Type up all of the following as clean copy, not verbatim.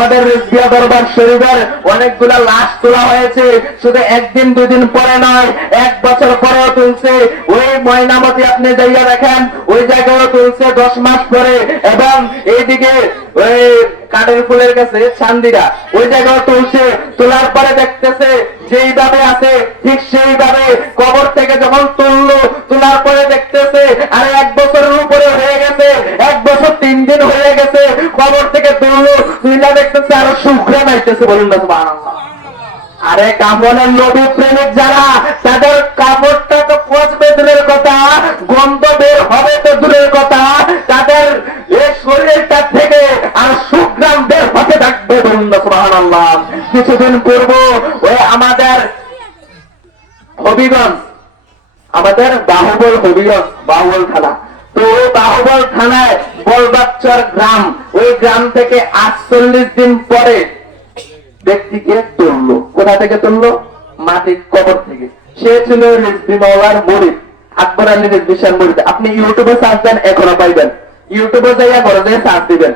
আমাদের রিজভিয়া দরবার শরীফের অনেকগুলা লাশ তোলা হয়েছে, শুধু একদিন দুদিন পরে নয়, 1 বছর পরেও তুলছে। ওই ময়নামতি আপনি যাইয়া দেখেন, ওই জায়গায়ও তুলছে 10 মাস পরে। এবং এইদিকে ওই কাঠের ফুলের কাছে চান্দিরা, ওই জায়গায় তুলছে। তোলার পরে দেখতেছে যেইভাবে আছে ঠিক সেইভাবে কবর থেকে যখন তুললো, তোলার পরে দেখতেছে আরে 1 বছরের উপরে হয়ে গেছে, 1 বছর 3 দিন হয়ে গেছে কবর থেকে তুললো, তুইলা দেখতেছে আরো শুকরা নাইতেছে। বলুন না সুবহানাল্লাহ। আরে কাফনের নবী প্রেমিক যারা, তাদের কাপড়টা তো পচবে দূরের কথা, গন্ধ বের হবে তো দূরের কথা, তাদের এই শরীরটা থেকে আর সুগ্রাম বের হতে থাকবে। বলুন না সুবহানাল্লাহ। কিছুদিন পূর্ব ওই আমাদের হবিগঞ্জ, আমাদের বাহুবল হবিগঞ্জ, বাহুবল থানা, তো বাহুবল থানায় বলবাচ্চর গ্রাম, ওই গ্রাম থেকে 48 দিন পরে ব্যক্তিকে তুললো। কোথা থেকে তুললো? মাটির কবর থেকে। সে ছিল রিজভী মাওলার মুরিদ, আকবর আলী রিজভী শাহর মুরিদ। আপনি ইউটিউবে সার্চ দেন, এখনো পাইবেন। ইউটিউবে যাইয়া ঘরে যাই সার্চ দিবেন।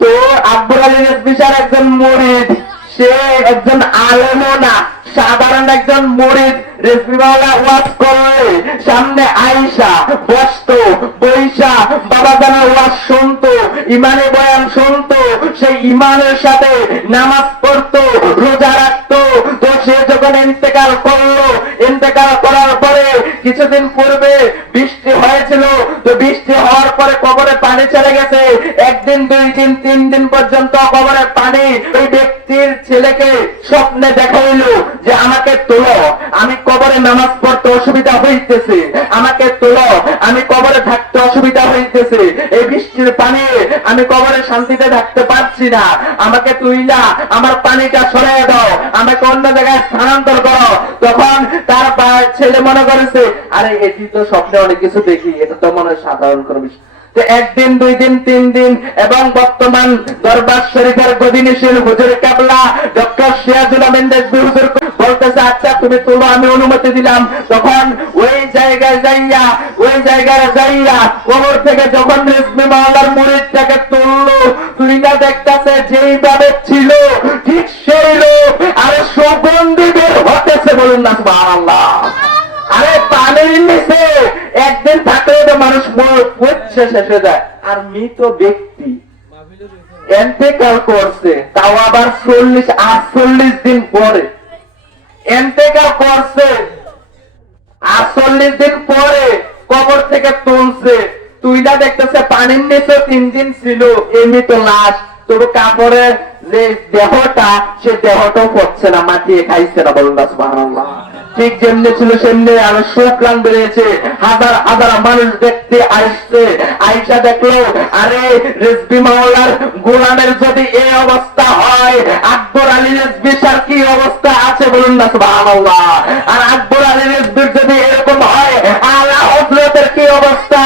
তো আকবর আলী রিজভী শাহর একজন মুরিদ, সে একজন আলেমও না, সাধারণ একজন মুরিদ। রিজভী মাওলা ওয়াজ করলে সামনে আয়েশা বসতো, বৈশা বাবা জানার ওয়াজ শুনতো, ইমানে বয়ান শুনতো, সেই ইমানের সাথে নামাজ পড়তো, রোজা রাখতো। তো সে যখন ইন্তেকাল করলো, ইন্তেকাল করার পরে কিছুদিন পূর্বে বৃষ্টি হয়েছিল, তো বৃষ্টি হওয়ার পরে কবরে পানি চলে গেছে। 1 দিন 2 দিন 3 দিন পর্যন্ত কবরে পানি। ওই ব্যক্তির ছেলেকে স্বপ্নে দেখাইলো যে আমাকে তোলো, আমি কবরে নামাজ পড়তে অসুবিধা হইতেছে, আমাকে তোলো, আমি কবরে থাকতে অসুবিধা হইতেছে, এই বৃষ্টির পানি আমি কবরে শান্তিতে থাকতে পারছি না, আমাকে তুইলা আমার পানিটা সরাই দাও, আমাকে অন্য জায়গায় স্থানান্তর করো। তখন তার ছেলে মনে করেছে আরে এটি তো স্বপ্নে অনেক কিছু দেখি, এটা তো মনে হয় সাধারণ কোনো বিষয়। 1 দিন 2 দিন 3 দিন, এবং বর্তমান দরবার শরীফের গদিনীশীল হুজুর কেবলা ডক্টর সিরাজুল আমিন রিজভী হুজুর বলতেছে আচ্ছা তুমি তোলো, আমি অনুমতি দিলাম। তখন ওই জায়গায় যাইয়া কবর থেকে যখন রিজভী মাওলার মুরিদটাকে তুললো, তুইলা দেখতেছে যেইভাবে ছিল ঠিক সেই লোক, আরে সুগন্ধি বের হতেছে। বলুন না সুবহানাল্লাহ। আরে পানির নিচে একদিন থাকলে তো মানুষ শেষ হয়ে যায়। আর মৃত ব্যক্তি এন্তেকাল করছে, তাও আবার 48 দিন পরে এন্তেকাল করছে, 48 দিন পরে কবর থেকে তুলছে। তুইলা দেখতেছে পানির নিচে 3 দিন ছিল এমনিত লাশ, তবু কাপড়ের যে দেহটা, সে দেহটাও পড়ছে না, মাটিয়ে খাইছে না। বলুন না সুবহানাল্লাহ। ঠিক যেমনি ছিল সেমনি আরো শুকরান বেড়েছে, হাজার হাজার মানুষ দেখতে আসছে। আয়েশা দেখলো আরে রিজভী মাওলার গোলামের যদি এই অবস্থা হয়, আকবর আলী রিজভী শাহর কি অবস্থা আছে? বলুন না সুবহানাল্লাহ। আর আকবর আলী রিজভীর যদি এরকম হয়, আলা হযরতের কি অবস্থা?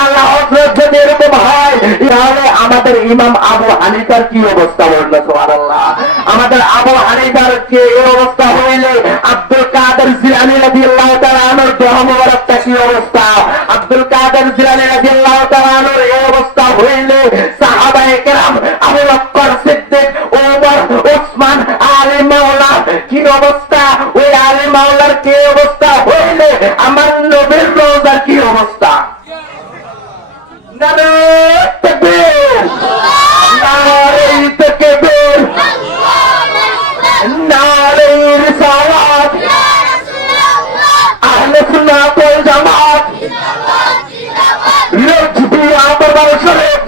আলা হযরত যদি এরকম হয়, তাহলে আমাদের ইমাম আবু হানিফার কি অবস্থা? বলুন না সুবহানাল্লাহ। আমাদের আবু হানিফার কি এই অবস্থা হইলে আব্দুল কাদের জিলানী রাদিয়াল্লাহু তাআলা আনহুর দেহ মোবারকটা কি অবস্থা? আব্দুল কাদের জিলানী রাদিয়াল্লাহু তাআলা আনহুর এই অবস্থা হইলে সাহাবায়ে কেরাম আবু বকর সিদ্দিক, ওমর, ওসমান, আলী মাওলা কি অবস্থা? ওই আলী মাওলার কি অবস্থা হইলে আমার নবীর রওজার কি অবস্থা? নারে তাকবীর, নারে তাকবীর, নারে রিসালাত, আহলে সুন্নাত ওয়াল জামাত, রিজভী দরবার শরীফ,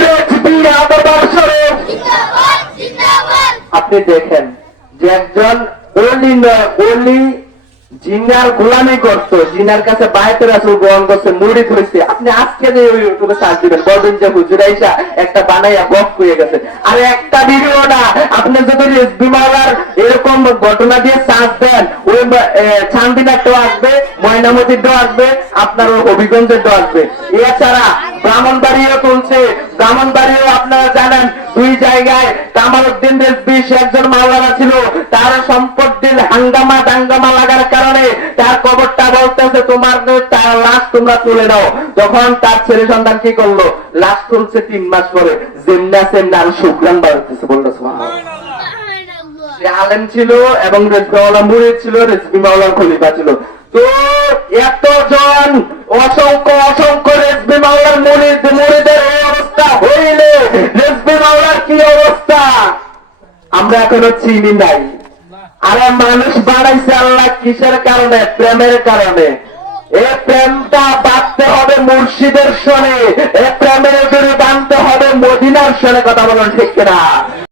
রিজভী দরবার শরীফ। আপনি দেখেন যে একজন ওলি জিনার গোলামি করতো, জিনার কাছে বায়তে রাসূল গ্রহণ করছে, মুরিদ হয়েছে। আপনি আজকে যে ইউটিউবে সার্চ দিবেন, বলবেন যে হুজুর আয়েশা একটা বানাইয়া বক হয়ে গেছে। আরে একটা ভিডিও না, আপনি যদি রিজভী মাওলার এরকম ঘটনা দিয়ে সার্চ দেন, ওই চান্দিনারটাও আসবে, ময়নামতিরটাও আসবে, আপনার ওই হবিগঞ্জেরটাও আসবে। এছাড়া ব্রাহ্মণবাড়িও তুলছে, ব্রাহ্মণবাড়িও আপনারা জানেন 2 জায়গায় কামালউদ্দিন রিজভী, সে একজন মাওলানা ছিল, তার সম্পত্তির হাঙ্গামা দাঙ্গামা লাগার কারণে তার কবরটা বলতেছে তোমার তার লাশ তোমরা তুলে নাও। যখন তার ছেলে সন্তান কি করলো, লাশ তুলছে 3 মাস পরে, যেমনা সেমনা আর সুগ্রাম বাড়তেছে। বললো সে আলেম ছিল এবং রেজবি মাওলার মুরিদ ছিল, রেজবি মাওলার খলিফা ছিল। তো এতজন অসংখ্য অসংখ্য রেজবি মাওলার মুরিদের এই অবস্থা হইলে রেজবি মাওলার কি অবস্থা আমরা এখনো চিনি নাই। আরে মানুষ বাড়াইছে আল্লাহ কিসের কারণে? প্রেমের কারণে। এই প্রেমটা বাঁধতে হবে মুর্শিদের সনে, এই প্রেমের জন্য বাঁধতে হবে মদিনার সনে। কথা বলুন ঠিক কিনা?